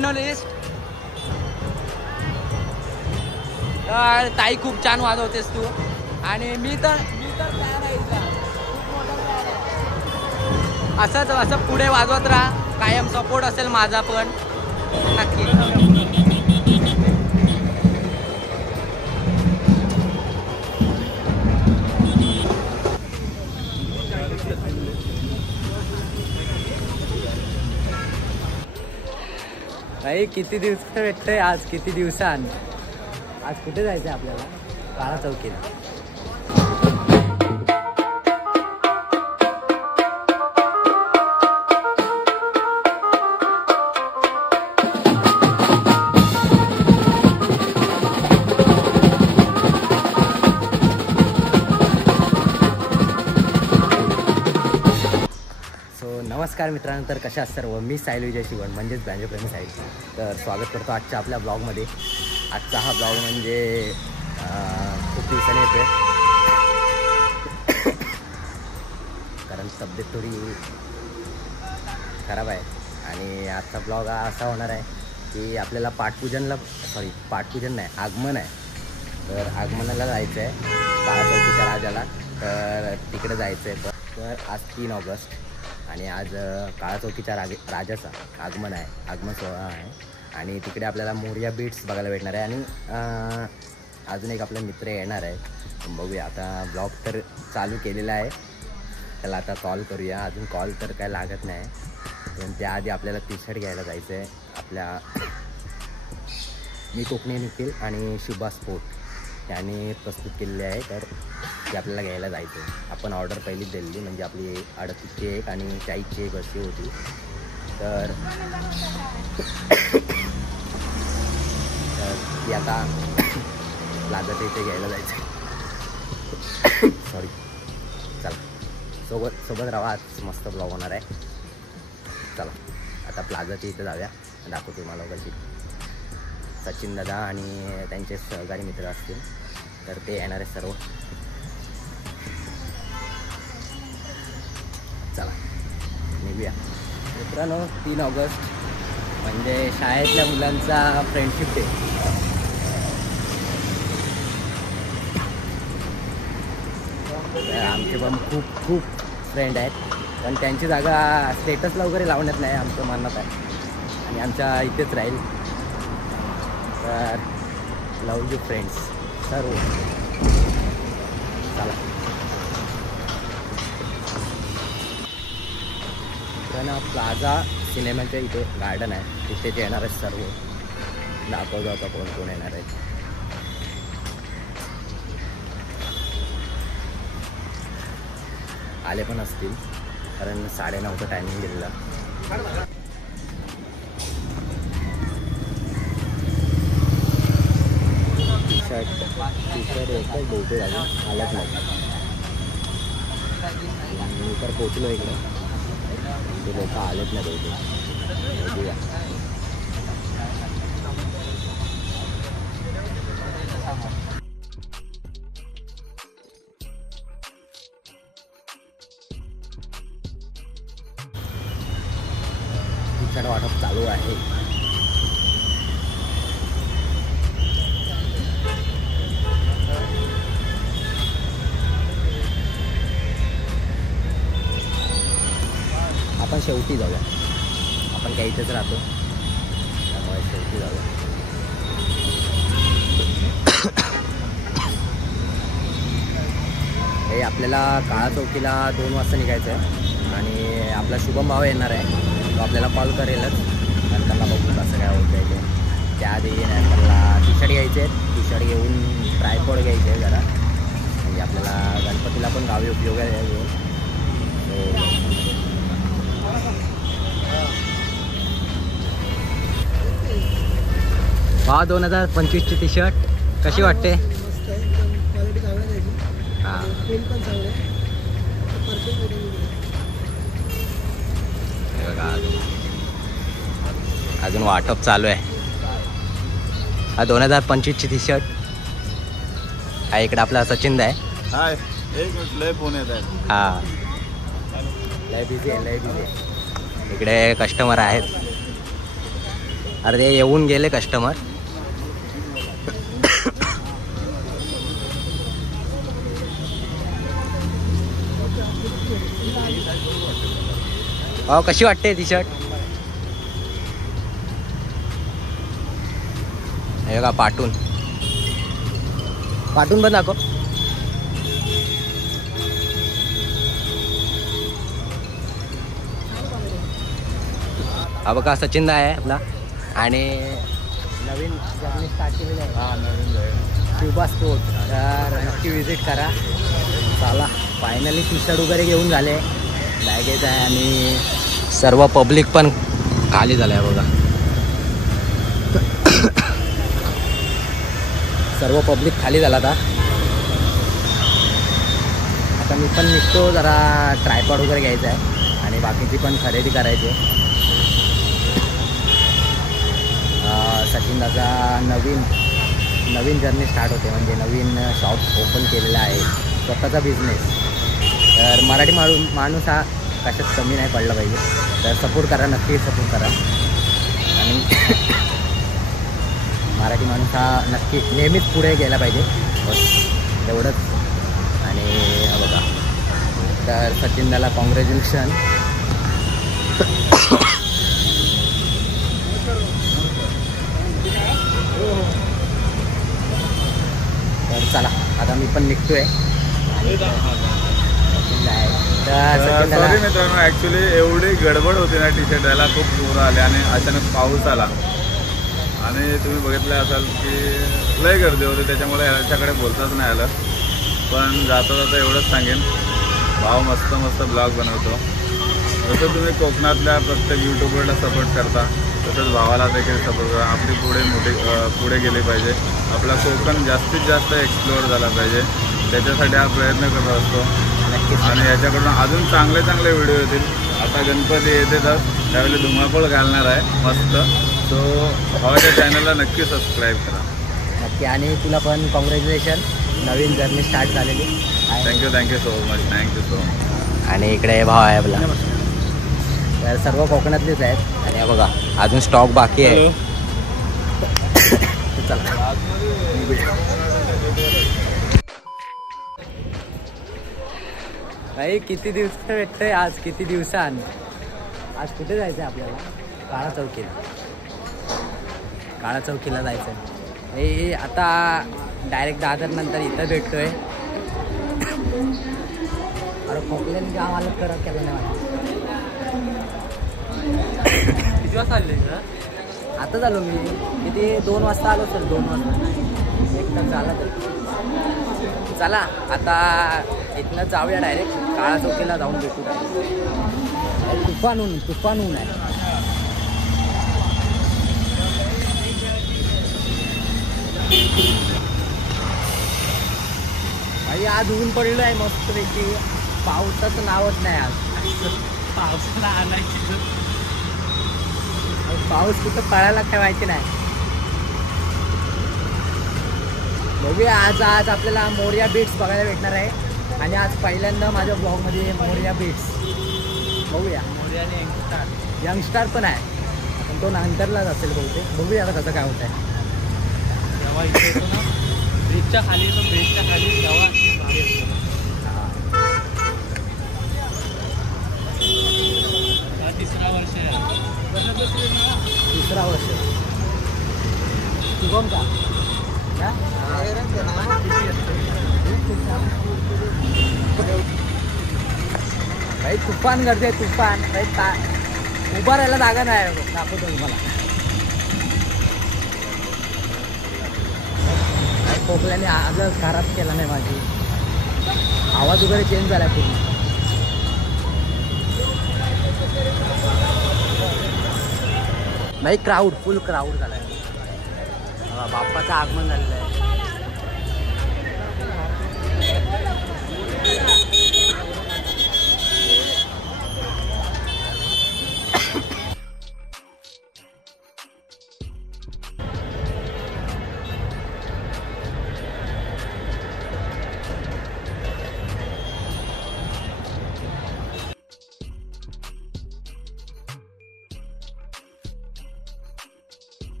पियानोलिस्ट. ताई खूप छान वाजवतेस तू. आणि मी तर तयार आहे. खूप मोठा तयार आहे. असं पुढे वाजवत राहा. कायम सपोर्ट असेल माझा पण नक्की. भाई किती दिवस भेटतंय आज. किती दिवसांनी. आज कुठे जायचं आहे आपल्याला? काळा चौकीला. नमस्कार मित्रांनो, तर कशा असतात सर्व. मी साहिल विजय शिवण म्हणजेच बँजोप्रेमी साहिल. तर स्वागत करतो आजच्या आपल्या ब्लॉगमध्ये. आजचा हा ब्लॉग म्हणजे खूप दिवसाने येतोय कारण तब्येत थोडी खराब आहे. आणि आजचा ब्लॉग हा असा होणार आहे की आपल्याला पाटपूजन नाही, आगमन आहे. तर आगमनाला जायचं आहे काळा चौकीच्या राजाला. तर तिकडे जायचं आहे. तर आज 3 ऑगस्ट आणि आज काळा चौकीच्या राजाचा आगमन सोहळा आहे. आणि तिकडे आपल्याला मोरया बीट्स बघायला भेटणार आहे. आणि अजून एक आपला मित्र येणार आहे. बघूया. आता ब्लॉग तर चालू केलेला आहे. त्याला आता कॉल करूया. अजून कॉल तर काय लागत नाही. पण त्याआधी आपल्याला टी-शर्ट घ्यायला जायचं आहे. आपल्या मी कोकणी निखिल आणि शुभा स्पोर्ट यांनी प्रस्तुत केलेले आहे. तर ते आपल्याला घ्यायला जायचं आहे. आपण ऑर्डर पहिलीच दिलेली, म्हणजे आपली 38ची एक आणि 40ची एक अशी होती. तर ती आता प्लाझाच्या इथे घ्यायला जायचं आहे. सॉरी. चला सोबत राहा. आज मस्त ब्लॉग होणार आहे. चला आता प्लाझाच्या इथे जाऊया. दाखवतो तुम्हाला कशी. सचिन दादा आणि त्यांचे सहकारी मित्र असतील तर ते येणार आहे सर्व. चला निघूया मित्रांनो. 3 ऑगस्ट म्हणजे शाळेतल्या मुलांचा फ्रेंडशिप डे. आमचे पण खूप फ्रेंड आहेत. पण त्यांची जागा स्टेटसला वगैरे लावण्यात नाही आमचं म्हणणं आहे. आणि आमच्या इथेच राहील. तर लव यू फ्रेंड्स सर्व. चला प्लाझा सिनेमाच्या इथे गार्डन आहे. तिथे जे येणार आहेत सर्व दाखवतो आता कोण येणार आहेत. आले पण असतील कारण 9:30चा टायमिंग दिलेला. टी शर्ट एकच बहुतेक अजून आलंच नाही. मी तर पोचलो इकडे. ते लोक आलेच नाही बहुतेक. बघूया. टी-शर्ट वाटप चालू आहे. आपण शेवटी जाऊया. आपण काही इथेच राहतो त्यामुळे शेवटी जाऊया. हे आपल्याला काळा चौकीला 2 वाजता निघायचं आहे. आणि आपला शुभम भाव येणार आहे. तो आपल्याला कॉल करेलच. नंतरला बघू कसं काय होतं आहे ते. त्याआधी नंतरला टी-शर्ट घ्यायचे आहेत. टी-शर्ट घेऊन ट्रायपॉड घ्यायचे आहे जरा, म्हणजे आपल्याला गणपतीला पण गावी उपयोग आहे. हा 2025ची टी-शर्ट कशी वाटते? हां बघा अजून वाटप चालू आहे. हा 2025ची टी-शर्ट. हा इकडे आपला सचिन आहे. हाय एक मिनिट लय फोन येत आहे. हां लय बिझी आहे. इकडे कस्टमर आहेत. अरे ते येऊन गेले कस्टमर. अहो कशी वाटते टी शर्ट? हे बघा पाटून पाटून पण दाखव. हा बघा सचिन आहे आपला आणि नवीन जर्नी स्टार्ट केलेली आहे. हा नवीन क्युबा स्पोर्ट. तर नक्की विजिट करा. चला फायनली टी शर्ट वगैरे घेऊन झाले, बॅगेज आहे आणि सर्व पब्लिक पण खाली झालं आहे बघा. सर्व पब्लिक खाली झाला आता. आता मी पण निघतो, जरा ट्रायपॉड वगैरे घ्यायचा आहे आणि बाकीची पण खरेदी करायची आहे. सचिनदाचा नवीन जर्नी स्टार्ट होते, म्हणजे नवीन शॉप ओपन केलेला आहे, स्वतःचा बिझनेस. तर मराठी माणूस हा कशात कमी नाही पडला पाहिजे. तर सपोर्ट करा, नक्की सपोर्ट करा. आणि मराठी माणूस हा नक्की नेहमीच पुढे गेला पाहिजे, बस एवढंच. आणि बघा, तर सचिनदाला कॉंग्रॅच्युलेशन. तर चला आता मी पण निघतोय. सॉरी मित्रांनो, ॲक्च्युली एवढी गडबड होती ना टी शर्ट द्यायला, खूप पूर आले आणि अचानक पाऊस आला आणि तुम्ही बघितलं असाल की लय गर्दी होती, त्याच्यामुळे ह्याच्याकडे बोलताच नाही आलं. पण जाता जाता एवढंच सांगेन, भाव मस्त मस्त ब्लॉग बनवतो. जसं तुम्ही कोकणातल्या प्रत्येक यूट्यूबरला सपोर्ट करता, तसंच भावाला देखील सपोर्ट करा. आपली पुढे गेली पाहिजे. आपला कोकण जास्तीत जास्त एक्सप्लोअर झाला पाहिजे, त्याच्यासाठी हा प्रयत्न करत असतो. आणि याच्याकडून अजून चांगले चांगले व्हिडिओ येतील. आता गणपती येते तर त्यावेळी धुमाकूळ घालणार आहे मस्त. सो भावाच्या चॅनलला नक्की सबस्क्राईब करा. नक्की. आणि तुला पण कॉंग्रॅच्युलेशन, नवीन जर्नी स्टार्ट झालेली. Thank you so much. आणि इकडे भाव आहे आपला. तर सर्व कोकणातलेच आहेत आणि बघा अजून स्टॉक बाकी आहे. चला भाई, किती दिवस भेटतोय आज, किती दिवसांनी. आज कुठे जायचं आहे आपल्याला? काळा चौकीला जायचं आहे. हे आता डायरेक्ट दादर नंतर इथं भेटतोय. अरे खोकल्याने जाम हालत करत केलं नाही मला. किती वाजता आले? आता झालो मी, किती 2 वाजता आलो सर. 2 वाजता एक तास झाला तरी. चला आता इथनं जाऊया डायरेक्ट काळा चौकीला जाऊन भेटू. तुफान ऊन आहे. भाई आज ऊन पडलं आहे मस्तपैकी. पावसाचं नावच नाही आज. पावसाला आणायची, पाऊस कुठं पडायला काय माहिती नाही. बघूया आज आपल्याला मोरया बीट्स बघायला भेटणार आहे. आणि आज पहिल्यांदा माझ्या ब्लॉगमध्ये मोरया बीट्स बघूया. मोरया आणि यंगस्टार पण आहे, पण तो नंतरलाच असेल बहुतेक. बघूया आता कसं काय होत आहे. जेव्हा इथे येतो ना ब्रिजच्या खाली, तो ब्रिजच्या खाली जेव्हा भारी असतो. तिसरा वर्ष शुभम का? भाई तुफान गर्दी आहे, तुफान. भाई उभा राहायला जागा नाही. दाखवतो तुम्हाला. काही खोकल्याने आजच खराब केला नाही माझी. आवाज वगैरे चेंज झाला पूर्ण. भाई क्राऊड, फुल क्राऊड झाला आहे. बाप्पाचं आगमन झालेलं आहे.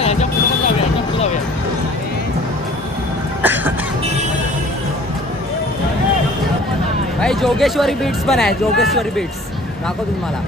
ह्याच्या पुढे पण जाऊया, ह्याच्या पुढे जाऊया. भाई जोगेश्वरी बीट्स पण आहे, जोगेश्वरी बीट्स दाखव तुम्हाला.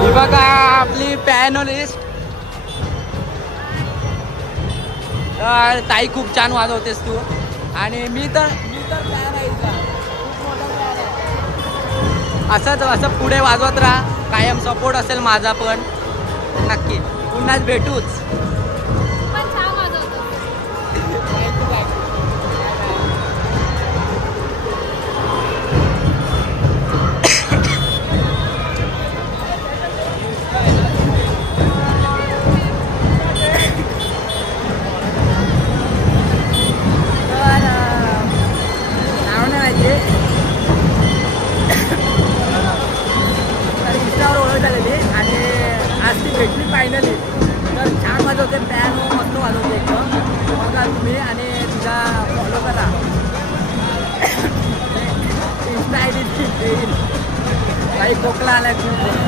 ही बघा आपली पॅनोलिस्ट ताई, खूप छान वाजवतेस तू. आणि मी तर fan आहे हिचा. खूप मोठा fan आहे. असं पुढे वाजवत राहा, कायम सपोर्ट असेल माझा पण. नक्की पुन्हाच भेटूच. भेटली फायनली. तर छान वाजवते, पॅनो मस्त वाजवते एकदम. बघा तुम्ही आणि तिला फॉलो करा. इंस्टा आय डी देईल. काही खोकला आला खूप.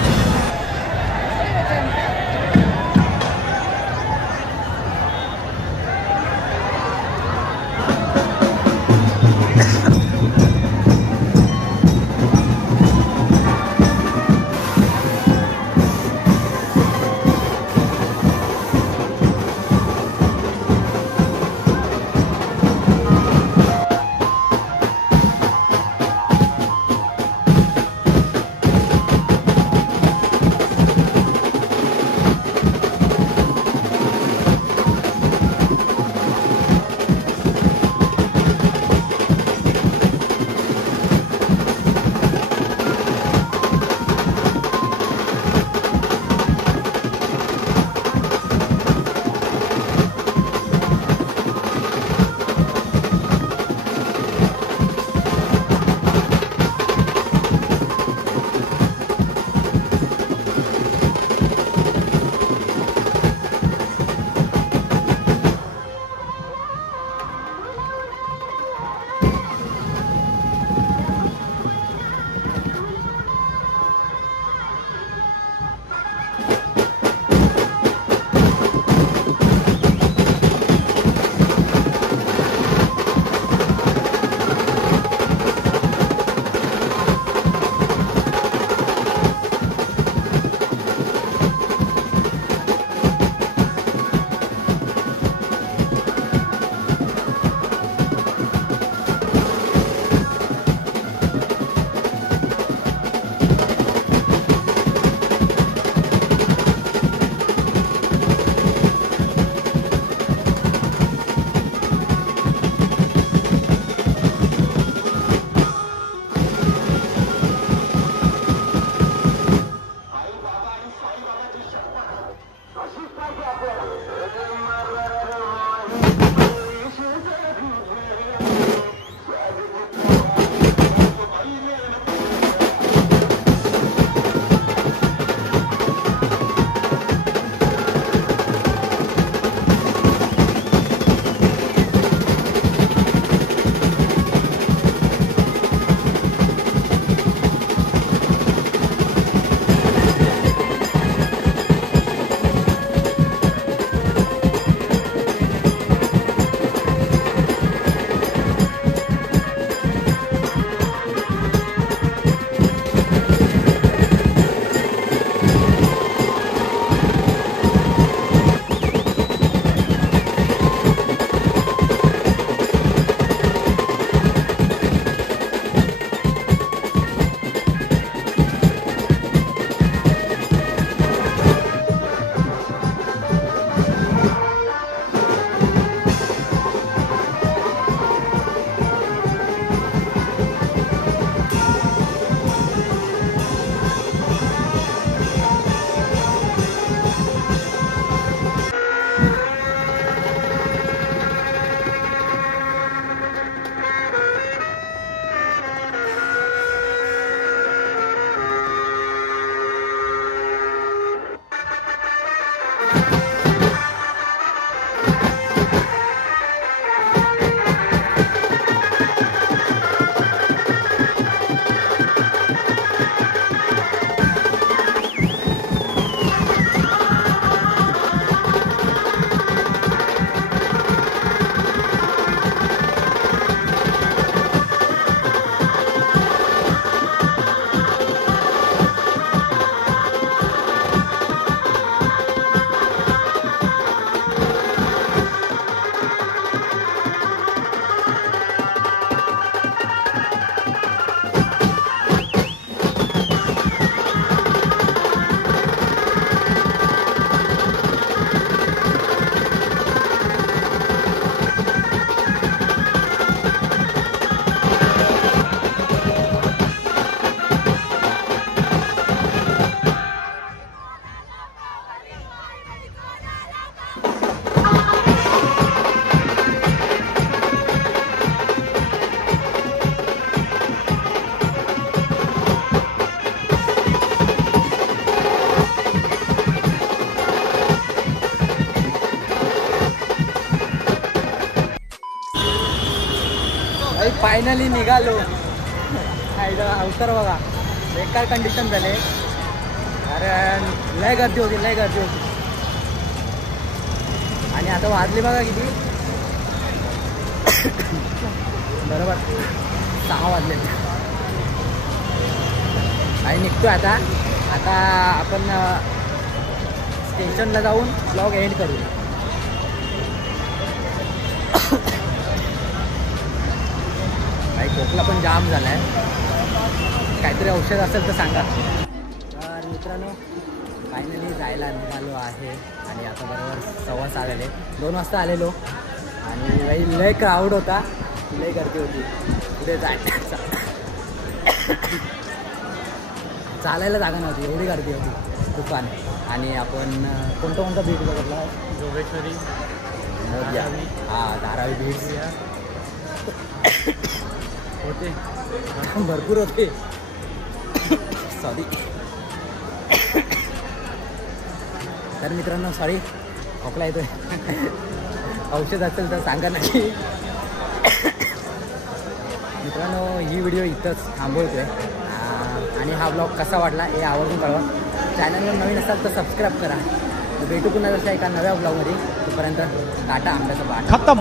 फायनली निघालो. अवतर बघा बेकार कंडिशन झाले. अरे लय गर्दी होती, लय गर्दी होती. आणि आता वाजले बघा किती, बरोबर 6 वाजले. आणि निघतोय आता. आता आपण स्टेशनला जाऊन ब्लॉग एंड करू. काही खोकला पण जाम झाला आहे. काहीतरी औषध असेल तर सांगा. तर मित्रांनो फायनली जायला निघालो आहे. आणि आता बरोबर 6:15 आलेले. 2 वाजता आलेलो. आणि बाई लय क्राऊड होता, लय गर्दी होती. पुढे जायचं चालायला जागा नव्हती, एवढी गर्दी होती तुफान. आणि आपण कोणता बीच बघितला? जोगेश्वरी, मोदिया. हां, धारावी बीच होते भरपूर होते. सॉरी. तर मित्रांनो सॉरी, खोकला येतोय. औषध असेल तर सांगा नक्की. मित्रांनो ही व्हिडिओ इथंच थांबवतोय. आणि हा ब्लॉग कसा वाटला हे आवर्जून कळवा. चॅनलवर नवीन असाल तर सबस्क्राईब करा. भेटू पुन्हा जसं एका नव्या ब्लॉगमध्ये. तोपर्यंत टाटा, आंब्याचा बाट. खतम.